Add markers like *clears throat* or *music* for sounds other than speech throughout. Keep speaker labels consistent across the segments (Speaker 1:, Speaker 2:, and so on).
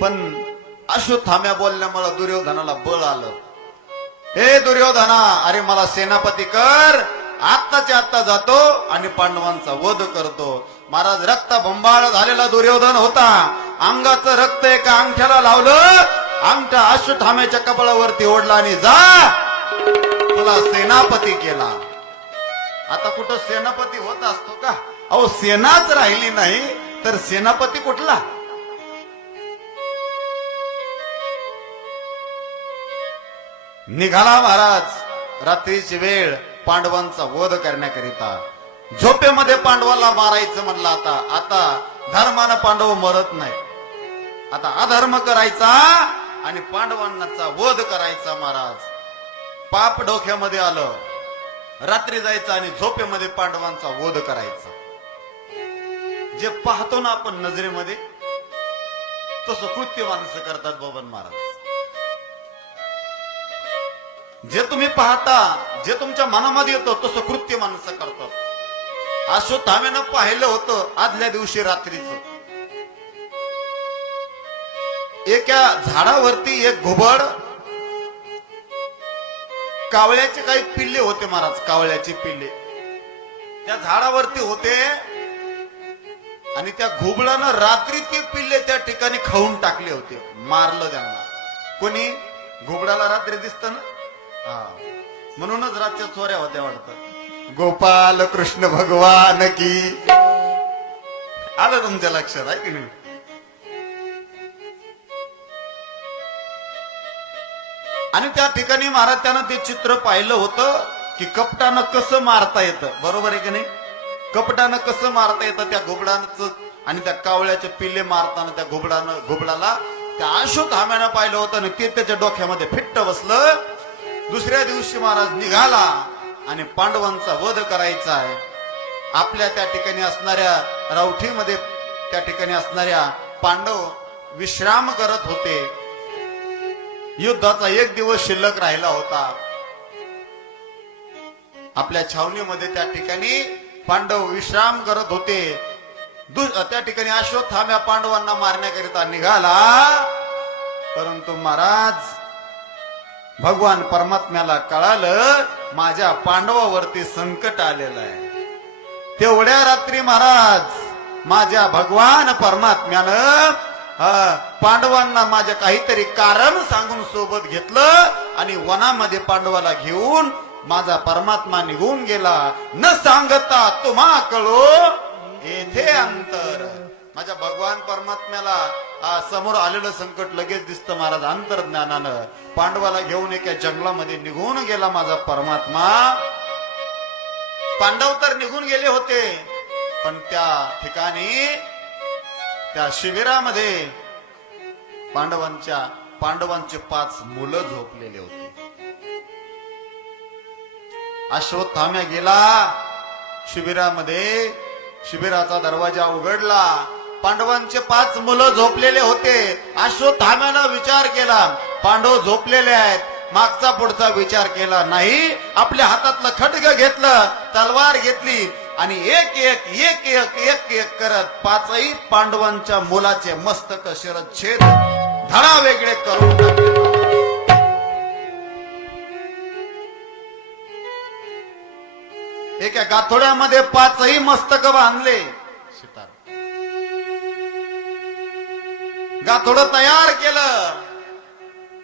Speaker 1: पण अश्वत्थाम्या बोलल्यामुळं दुर्योधनाला बळ आलं. हे दुर्योधना अरे मला सेनापती कर. आत्ताच्या आत्ता जातो आणि पांडवांचा वध करतो. महाराज रक्त भंबाळ झालेला दुर्योधन होता. अंगाचं रक्त एका अंगठ्याला लावलं. अंगठा अश्वथाम्याच्या कपाळावरती ओढला आणि जा. तुला सेनापती केला. आता कुठं सेनापती होत असतो का? अहो सेनाच राहिली नाही तर सेनापती कुठला? निघाला महाराज. रात्रीची वेळ पांडवांचा वध करण्याकरिता. झोपेमध्ये पांडवाला मारायचं म्हणलं आता. आता धर्मानं पांडव मरत नाही. आता अधर्म करायचा आणि पांडवांचा वध करायचा महाराज. पाप डोक्यामध्ये आलं. रात्री जायचं आणि झोपेमध्ये पांडवांचा वध करायचा. जे पाहतो ना आपण नजरेमध्ये तसं कृत्य माणसं करतात बबन महाराज. जे तुम्ही पाहता जे तुमच्या मनामध्ये येतं तसं कृत्य माणसं करतात. अश्वत्थाम्यानं पाहिलं होतं आदल्या दिवशी रात्रीच. एका झाडावरती एक घुबड कावळ्याचे काही पिल्ले होते महाराज कावळ्याचे पिल्ले. त्या झाडावरती होते आणि त्या घुबडानं रात्री ते पिल्ले त्या ठिकाणी खाऊन टाकले होते मारलं त्यांना. कोणी? घुबडाला रात्री दिसत ना? हा. म्हणूनच रातच्या चोऱ्या होत्या वाटत. गोपाल कृष्ण भगवान की. आलं तुमच्या लक्षात आहे की नाही? आणि त्या ठिकाणी महाराज त्यानं ते चित्र पाहिलं होतं की कपटानं कसं मारता येतं. बरोबर आहे की नाही? कपटानं कसं मारता येतं त्या घुबडानच आणि त्या कावळ्याचे पिल्ले मारताना त्या घुबडानं घुबडाला त्या अशोक हाम्यानं पाहिलं होतं आणि ते त्याच्या डोक्यामध्ये फिट्ट बसलं. दुसऱ्या दिवशी महाराज निघाला आणि पांडवांचा वध करायचा आहे. आपल्या त्या ठिकाणी असणाऱ्या रावठीमध्ये त्या ठिकाणी असणाऱ्या पांडव विश्राम करत होते. युद्धाचा एक दिवस शिल्लक राहिला होता. आपल्या छावणीमध्ये त्या ठिकाणी पांडव विश्राम करत होते. दु- त्या ठिकाणी अश्वत्थाम्या पांडवांना मारण्याकरिता निघाला. परंतु महाराज भगवान परमात्म्याला कळालं माझ्या पांडवावरती संकट आलेलं आहे. तेवढ्या रात्री महाराज माझ्या भगवान परमात्म्यानं पांडवांना माझ्या काहीतरी कारण सांगून सोबत घेतलं आणि वनामध्ये पांडवाला घेऊन माझा परमात्मा निघून गेला. न सांगता तुम्हा कळो येथे अंतर. माझ्या भगवान परमात्म्याला समोर आलेलं संकट लगेच दिसतं महाराज अंतर्ज्ञानानं. पांडवाला घेऊन एका जंगलामध्ये निघून गेला माझा परमात्मा. पांडव तर निघून गेले होते पण त्या ठिकाणी त्या शिबिरामध्ये पांडवांच्या पांडवांचे पाच मुलं झोपलेले होते. अश्वत्थाम्या गेला. शिबिरामध्ये शिबिराचा दरवाजा उघडला. पांडवांचे पाच मुलं झोपलेले होते. अश्वत्थाम्यानं विचार केला. पांडव झोपलेले आहेत. मागचा पुढचा विचार केला नाही. आपल्या हातातलं खडग घेतलं तलवार घेतली आणि एक एक एक एक एक एक करत पाचही पांडवांच्या मुलाचे मस्तक शिरच्छेद धडा वेगळे करून टाकले. एका गाथोड्यामध्ये पाचही मस्तक बांधले. गाथोड तयार केलं?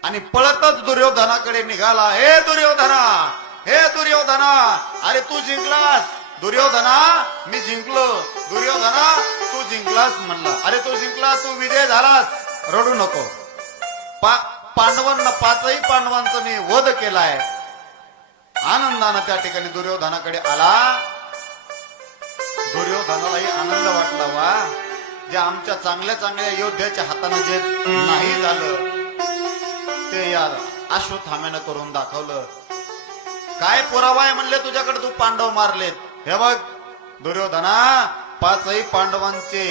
Speaker 1: आणि पळतच दुर्योधनाकडे निघाला. हे दुर्योधना हे दुर्योधना अरे तू जिंकलास. दुर्योधना मी जिंकलो. दुर्योधना तू जिंकलास म्हणला. अरे तू जिंकला तू विजय झालास. रडू नको. पा पांडवांना पाचही पांडवांचा मी वध केलाय. आनंदानं त्या ठिकाणी दुर्योधनाकडे आला. दुर्योधनालाही आनंद वाटला वा. जे आमच्या चांगल्या चांगल्या योद्ध्याच्या हातानं जे नाही झालं ते या अश्वत्थाम्यानं करून दाखवलं. काय पुरावा आहे म्हणले तुझ्याकडे? तू पांडव मारलेत. हे बघ दुर्योधना पाचही पांडवांचे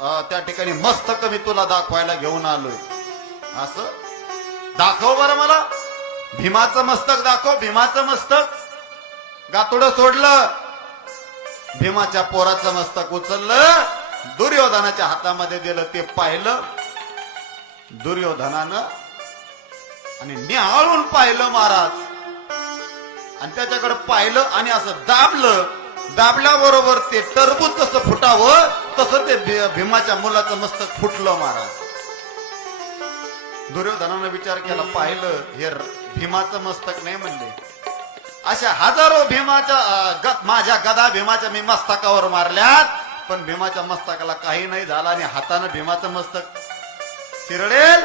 Speaker 1: त्या ठिकाणी मस्तक मी तुला दाखवायला घेऊन आलोय. असं? दाखव बरं मला. भीमाचं मस्तक दाखव भीमाचं मस्तक. गातोड सोडलं. भीमाच्या पोराचं मस्तक उचललं. दुर्योधनाच्या हातामध्ये दिलं ते पाहिलं. दुर्योधनानं आणि निहाळून पाहिलं महाराज. आणि त्याच्याकडे पाहिलं आणि असं दाबलं. दाबल्याबरोबर ते टरबूज जसं फुटावं तसं ते भीमाच्या मुलाचं मस्तक फुटलं महाराज. दुर्योधनानं विचार केला पाहिलं हे भीमाचं मस्तक नाही म्हणले. अशा हजारो भीमाच्या ग- माझ्या गदा भीमाच्या मी मस्तकावर मारल्यात. पण भीमाच्या मस्तकाला काही नाही झालं आणि हातानं भीमाचं मस्तक चिरडेल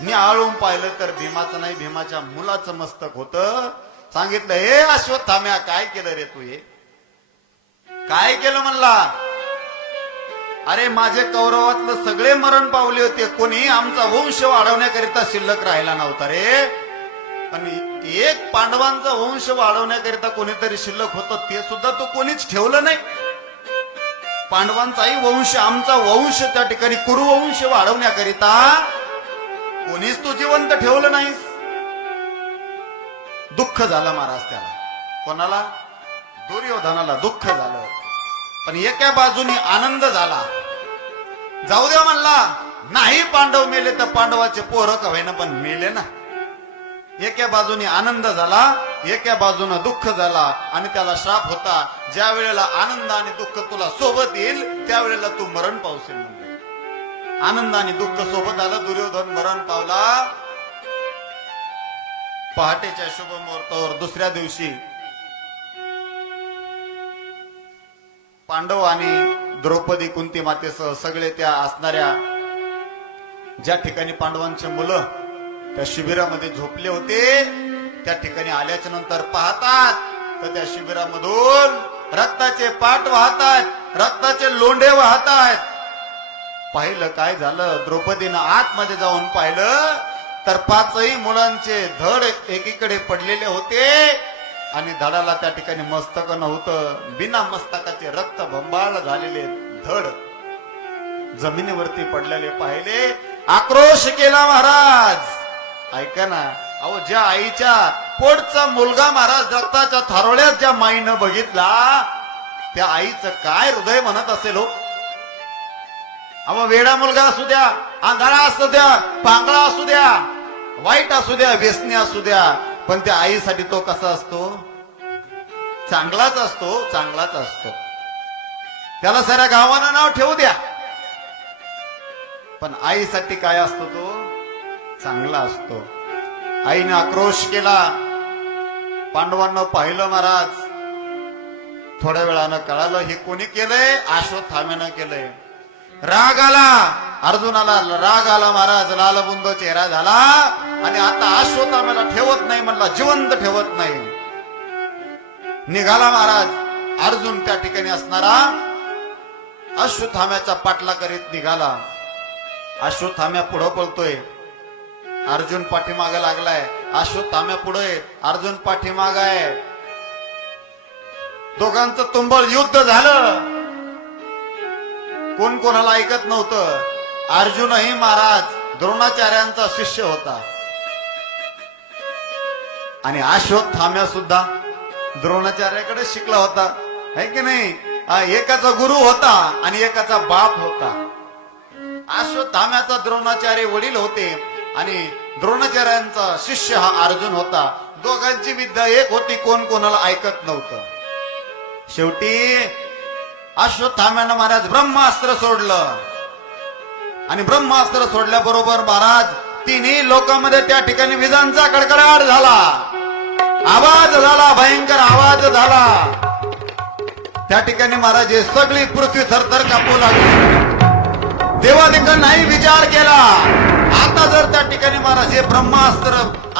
Speaker 1: मी आळून पाहिलं तर भीमाचं नाही भीमाच्या मुलाचं मस्तक होत. सांगितलं हे अश्वत्थाम्या काय केलं रे तू हे? काय केलं म्हणला? अरे माझे कौरवातलं सगळे मरण पावले होते. कोणी आमचा वंश वाढवण्याकरिता शिल्लक राहिला नव्हता रे. पण एक पांडवांचा वंश वाढवण्याकरिता कोणीतरी शिल्लक होतं ते सुद्धा तू कोणीच ठेवलं नाही. पांडवांचाही वंश आमचा वंश त्या ठिकाणी कुरुवंश वाढवण्याकरिता कोणीच तू जिवंत ठेवलं नाहीस दुःख झालं महाराज त्याला. कोणाला? दुर्योधनाला दुःख झालं. पण एका बाजूनी आनंद झाला. जाऊ द्या म्हणला नाही पांडव मेले तर पांडवाचे पोरक का पण मेले ना. एका बाजूने आनंद झाला एका बाजूनं दुःख झाला आणि त्याला श्राप होता. ज्या वेळेला आनंद आणि दुःख तुला सोबत येईल त्यावेळेला तू मरण पावशील म्हणजे आनंद आणि दुःख सोबत आलं दुर्योधन मरण पावला. पहाटेच्या शुभ मुहूर्तावर दुसऱ्या दिवशी पांडव आणि द्रौपदी कुंती मातेसह सगळे त्या असणाऱ्या ज्या ठिकाणी पांडवांचे मुलं त्या शिबिरामध्ये झोपले होते त्या ठिकाणी आल्याच्यानंतर पाहतात तर त्या शिबिरामधून रक्ताचे पाठ वाहतात रक्ताचे लोंढे वाहतात पाहिलं काय झालं? द्रौपदीनं आतमध्ये जाऊन पाहिलं तर पाचही मुलांचे धड एकीकडे पडलेले होते आणि धडाला त्या ठिकाणी मस्तक नव्हतं. बिना मस्तकाचे रक्त भंबाळ झालेले धड जमिनीवरती पडलेले पाहिले. आक्रोश केला महाराज. ऐका ना अहो ज्या आईच्या पोटचा मुलगा महाराज रक्ताच्या थारोळ्यात ज्या माईनं बघितला त्या आईचं काय हृदय म्हणत असेल हो? अहो वेडा मुलगा असू द्या आंधळा असू द्या पांगळा असू द्या वाईट असू द्या व्यसनी असू द्या पण त्या आईसाठी तो कसा असतो? चांगलाच असतो चांगलाच असतो. त्याला साऱ्या गावानं नाव ठेवू द्या. पण आईसाठी काय असतो तो? चांगला असतो. आईने आक्रोश केला. पांडवांना पाहिलं महाराज थोड्या वेळानं कळालं हे कोणी केलंय? अश्वत्थाम्यानं केलंय. राग आला. अर्जुनाला राग आला महाराज लालबुंद चेहरा झाला. आणि आता अश्वत्थाम्याला ठेवत नाही म्हणला जिवंत ठेवत नाही. निघाला महाराज. अर्जुन त्या ठिकाणी असणारा अश्वत्थाम्याचा पाटला करीत निघाला. अश्वत्थाम्या पुढं पळतोय. अर्जुन पाठीमागे लागलाय. अश्वत्थाम्या पुढे. अर्जुन पाठीमाग आहे. दोघांचं तुंबळ युद्ध झालं. कोण कोणाला ऐकत नव्हतं. अर्जुनही महाराज द्रोणाचार्यांचा शिष्य होता. आणि अश्वत्थाम्या सुद्धा द्रोणाचार्याकडे शिकला होता. है की नाही? एकाचा गुरु होता आणि एकाचा बाप होता. अश्वत्थाम्याचा द्रोणाचार्य वडील होते. आणि द्रोणाचार्यांचा शिष्य हा अर्जुन होता. दोघांची विद्या एक होती कोण कोणाला ऐकत नव्हतं. शेवटी अश्वत्थाम्यानं महाराज ब्रह्मास्त्र सोडलं. आणि ब्रह्मास्त्र सोडल्याबरोबर महाराज तिन्ही लोकांमध्ये त्या ठिकाणी विजांचा कडकडाट झाला. आवाज झाला भयंकर आवाज झाला. त्या ठिकाणी महाराज सगळी पृथ्वी थरथर कापू लागली. देवाधिक नाही विचार केला. जर त्या ठिकाणी महाराज हे ब्रह्मास्त्र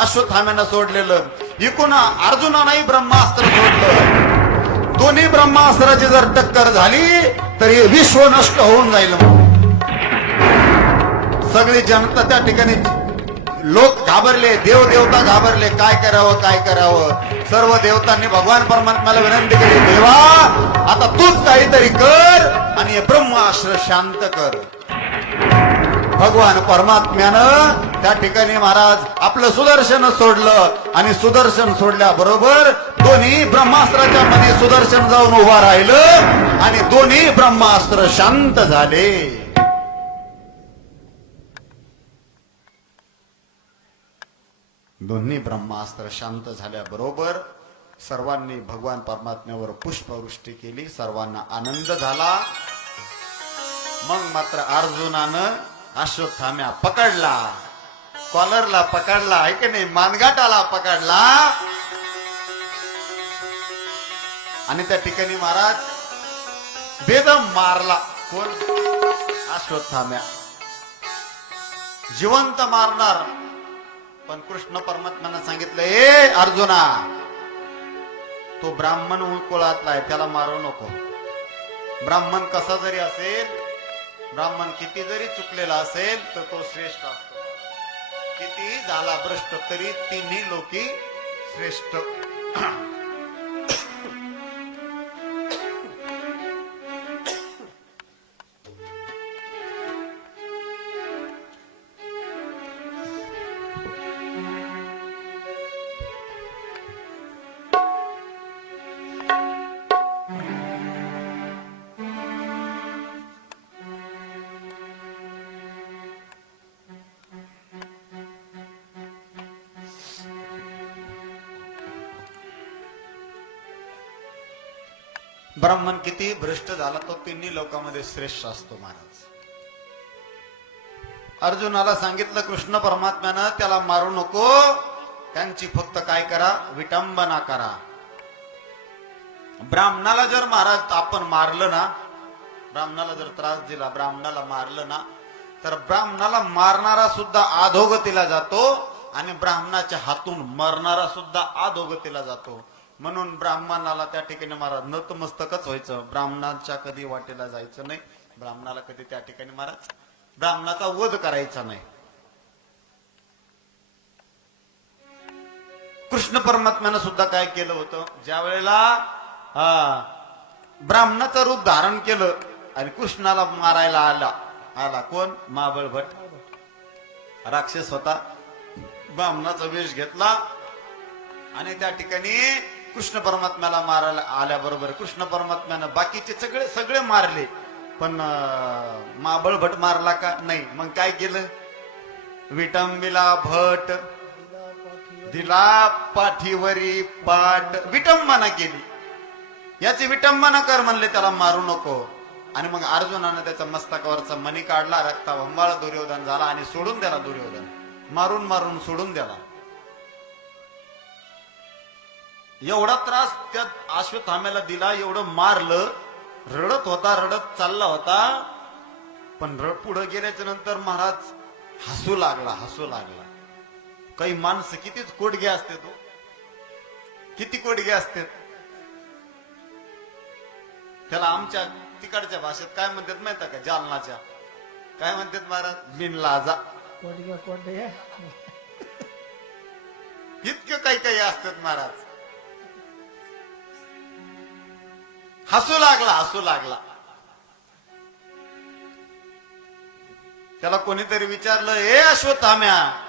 Speaker 1: अश्वत्थाम्यानं सोडलेलं. इकून अर्जुनानाही ब्रह्मास्त्र सोडलं. दोन्ही ब्रह्मास्त्राची जर टक्कर झाली तर हे विश्व नष्ट होऊन जाईल सगळी जनता त्या ठिकाणी लोक घाबरले देव देवता घाबरले. काय करावं काय करावं? सर्व देवतांनी भगवान परमात्म्याला विनंती केली देवा आता तूच काहीतरी कर आणि हे ब्रह्मास्त्र शांत कर. भगवान परमात्म्यानं त्या ठिकाणी महाराज आपलं सुदर्शन सोडलं आणि सुदर्शन सोडल्याबरोबर दोन्ही ब्रह्मास्त्राच्या मध्ये सुदर्शन जाऊन उभा राहिलं आणि दोन्ही ब्रह्मास्त्र शांत झाले. दोन्ही ब्रह्मास्त्र शांत झाल्याबरोबर सर्वांनी भगवान परमात्म्यावर पुष्पवृष्टी केली सर्वांना आनंद झाला. मग मात्र अर्जुनानं अश्वत्थाम्या पकडला. कॉलरला पकडला. आहे की नाही? मानगाटाला पकडला. आणि त्या ठिकाणी महाराज बेदम मारला. कोण? अश्वत्थाम्या. जिवंत मारणार. पण कृष्ण परमात्म्यानं सांगितलं ए अर्जुना तो ब्राह्मण कुळातला आहे त्याला मारू नको. ब्राह्मण कसा जरी असेल ब्राह्मण किती जरी चुकलेला असेल तर तो श्रेष्ठ असतो. किती झाला भ्रष्ट तरी तिन्ही लोकी श्रेष्ठ. *clears throat* ब्राह्मण किती भ्रष्ट झाला तो तिन्ही लोकांमध्ये श्रेष्ठ असतो महाराज. अर्जुनाला सांगितलं कृष्ण परमात्म्यानं त्याला मारू नको त्यांची फक्त काय करा विटंबना करा. ब्राह्मणाला जर महाराज आपण मारलं ना ब्राह्मणाला जर त्रास दिला ब्राह्मणाला मारलं ना तर ब्राह्मणाला मारणारा सुद्धा आधोगतीला जातो आणि ब्राह्मणाच्या हातून मरणारा सुद्धा आधोगतीला जातो. म्हणून ब्राह्मणाला त्या ठिकाणी महाराज नतमस्तकच व्हायचं. ब्राह्मणाच्या कधी वाटेला जायचं नाही. ब्राह्मणाला कधी त्या ठिकाणी महाराज ब्राह्मणाचा वध करायचा नाही. कृष्ण परमात्म्यानं सुद्धा काय केलं होतं? ज्या वेळेला हा, ब्राह्मणाचं रूप धारण केलं आणि कृष्णाला मारायला आला. आला कोण? महाबळ भट राक्षस होता. ब्राह्मणाचा वेश घेतला. आणि त्या ठिकाणी कृष्ण परमात्म्याला मारायला आल्याबरोबर कृष्ण परमात्म्यानं बाकीचे सगळे सगळे मारले. पण माबळ भट मारला का? नाही. मग काय केलं? विटंबिला भट दिला पाठीवरी पाठ विटंबना केली. याची विटंबना कर म्हणले त्याला मारू नको. आणि मग अर्जुनानं त्याच्या मस्तकावरचा मणी काढला रक्ता भंबाळा दुर्योधन झाला आणि सोडून द्याला दुर्योधन. मारून मारून सोडून द्याला एवढा त्रास त्या अश्वत्थाम्याला दिला एवढं मारलं रडत होता रडत चालला होता. पण रड पुढे गेल्याच्यानंतर महाराज हसू लागला हसू लागला. काही माणसं कितीच कोडगे असते तो. किती कोडगे असतात त्याला आमच्या तिकडच्या भाषेत काय म्हणतात माहिती का? जालनाच्या. काय म्हणतात महाराज? बिन लाजा
Speaker 2: कोटग्या कोटग्या
Speaker 1: इतकं काही काही असतात महाराज. हसू लागला हसू लागला. त्याला कोणीतरी विचारलं ए अश्वत्थाम्या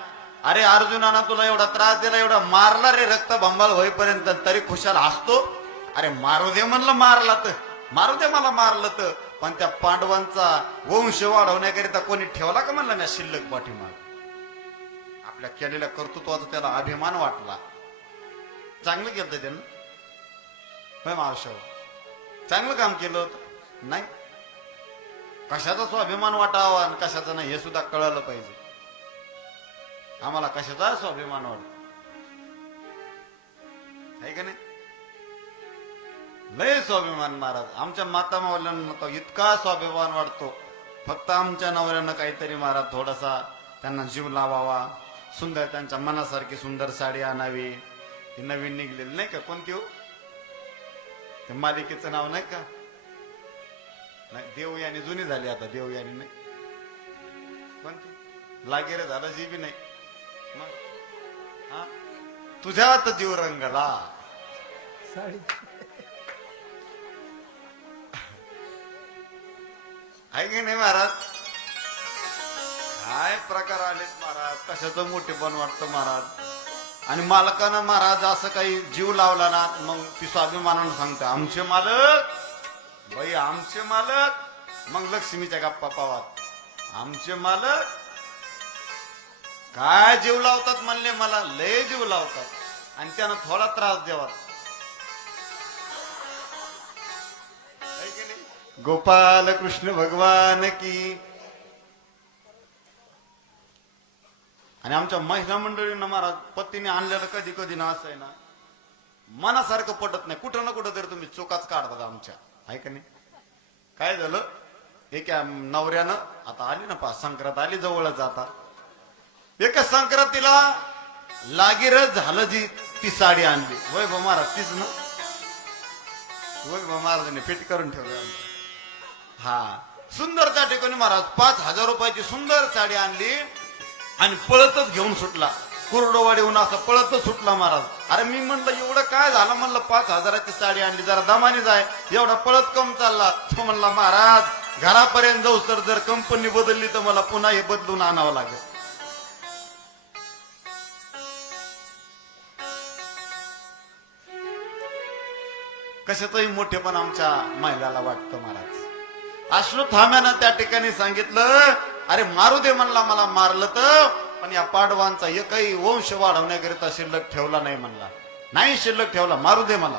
Speaker 1: अरे अर्जुनाना तुला एवढा त्रास दिला एवढा मारला रे रक्त बंबाल होईपर्यंत तरी खुशाल हसतो? अरे मारू दे म्हणलं मारला तर मारू दे मला मारलं तर पण त्या पांडवांचा वंश वाढवण्याकरिता कोणी ठेवला का म्हणलं ना शिल्लक पाठीमाग? आपल्या केलेल्या कर्तृत्वाचा त्याला अभिमान वाटला. चांगलं केलं त्यानं. होय चांगलं काम केलं होतं. नाही. कशाचा स्वाभिमान वाटावा आणि कशाचा नाही हे सुद्धा कळलं पाहिजे. आम्हाला कशाचा स्वाभिमान वाटतो? आहे का नाही? लय स्वाभिमान महाराज. आमच्या माता मावल्यांना इतका स्वाभिमान वाटतो. फक्त आमच्या नवऱ्यानं काहीतरी महाराज थोडासा त्यांना जीव लावावा सुंदर त्यांच्या मनासारखी सुंदर साडी आणावी. ती नवीन निघलेली नाही का? कोणती हो? ते मालिकेचं नाव नाही का? नाही देवयानी जुनी झाली आता देवयानी नाही. कोणती लागेर झालं जी बी नाही. मग हा? तुझ्यात जीव रंगला. आहे की नाही महाराज? काय प्रकार आलेत महाराज? कशाचं मोठेपण वाटतं महाराज? आणि मालकानं महाराज असं काही जीव लावला ना मग ती स्वाभिमानानं सांगते आमचे मालक बाई आमचे मालक. मग लक्ष्मीच्या गप्पा पावात आमचे मालक काय जीव लावतात म्हणले मला? लय जीव लावतात. आणि त्यानं थोडा त्रास द्यावा. गोपाल कृष्ण भगवान की आणि आमच्या महिला मंडळीनं महाराज पत्नीने आणलेलं कधी कधी ना असं आहे ना मनासारखं पटत नाही. कुठं ना कुठं तरी तुम्ही चोकाच काढतात आमच्या. आहे का नाही? काय झालं? एका नवऱ्यानं आता आली ना पा संक्रांत आली जवळच आता. एका संक्रांतीला लागीरच झालं जी ती साडी आणली. वय बा महाराज तीच ना? वय बा महाराजांनी फिट करून ठेवलं हा. सुंदर त्या ठिकाणी महाराज पाच हजार रुपयाची सुंदर साडी आणली. आणि पळतच घेऊन सुटला. कुरडोवाडीहून असं पळतच सुटला महाराज. अरे मी म्हणलं एवढं काय झालं? म्हणलं पाच हजाराची साडी आणली जरा दमाने जाय. एवढा पळत कम चालला. तो म्हणला महाराज घरापर्यंत जाऊ तर जर कंपनी बदलली तर मला पुन्हा हे बदलून आणावं लागेल. कशाचंही मोठेपण आमच्या महिलाला वाटतं महाराज. थांब्यानं त्या ठिकाणी सांगितलं अरे मारू दे म्हणला मला मारलं तर. पण या पांडवांचा एकही वंश वाढवण्याकरिता शिल्लक ठेवला नाही म्हणला. नाही शिल्लक ठेवला मारू दे मला.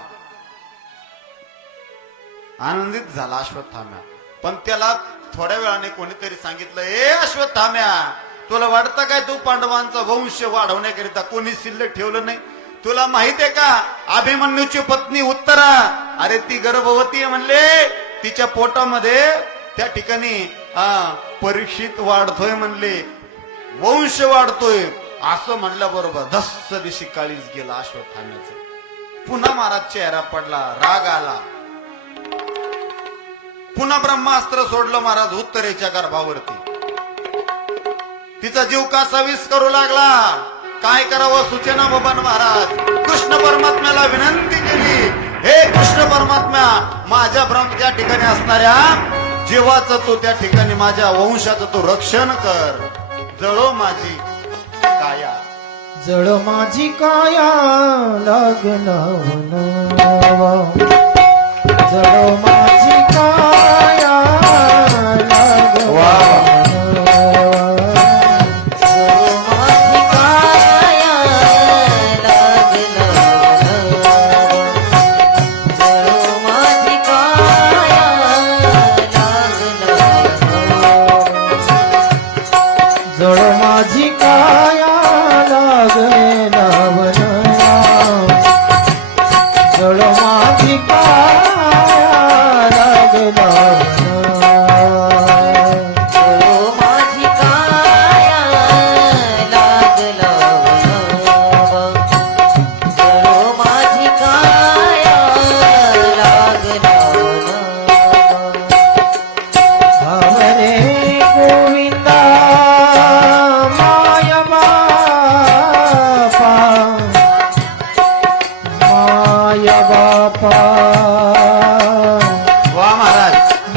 Speaker 1: आनंदित झाला अश्वत्थाम्या. पण त्याला थोड्या वेळाने कोणीतरी सांगितलं ए अश्वत्थाम्या तुला वाटतं काय तू पांडवांचा वंश वाढवण्याकरिता कोणी शिल्लक ठेवलं नाही? तुला माहीत आहे का? अभिमन्यूची पत्नी उत्तरा. अरे ती गर्भवती आहे म्हणले. तिच्या पोटामध्ये त्या ठिकाणी हा परीक्षित वाढतोय म्हणले वंश वाढतोय. असं म्हणल्याबरोबर धस्स दिशी काळीच गेला अश्वत्थाम्याचं. पुन्हा महाराज चेहरा पडला राग आला. पुन्हा ब्रह्मास्त्र सोडलं महाराज उत्तरेच्या गर्भावरती. तिचा जीव कासा वीस करू लागला? काय करावं सूचना भवन महाराज? कृष्ण परमात्म्याला विनंती केली. हे कृष्ण परमात्म्या माझ्या ब्रह्म त्या ठिकाणी असणाऱ्या जीवाचा तो त्या ठिकाणी माझ्या वंशाचं तो रक्षण कर. जळो माझी काया.
Speaker 2: जळ माझी काया लग्न नवा. जळ माझी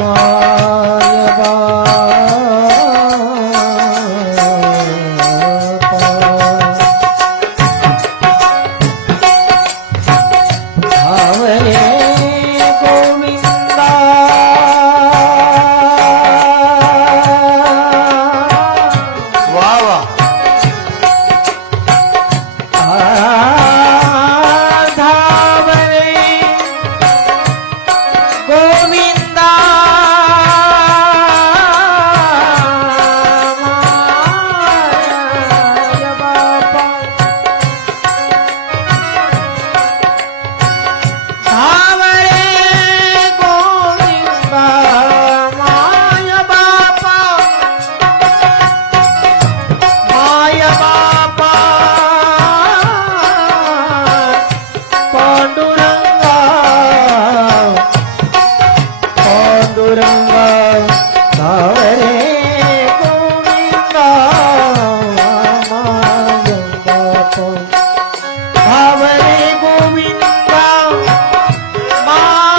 Speaker 2: Allah.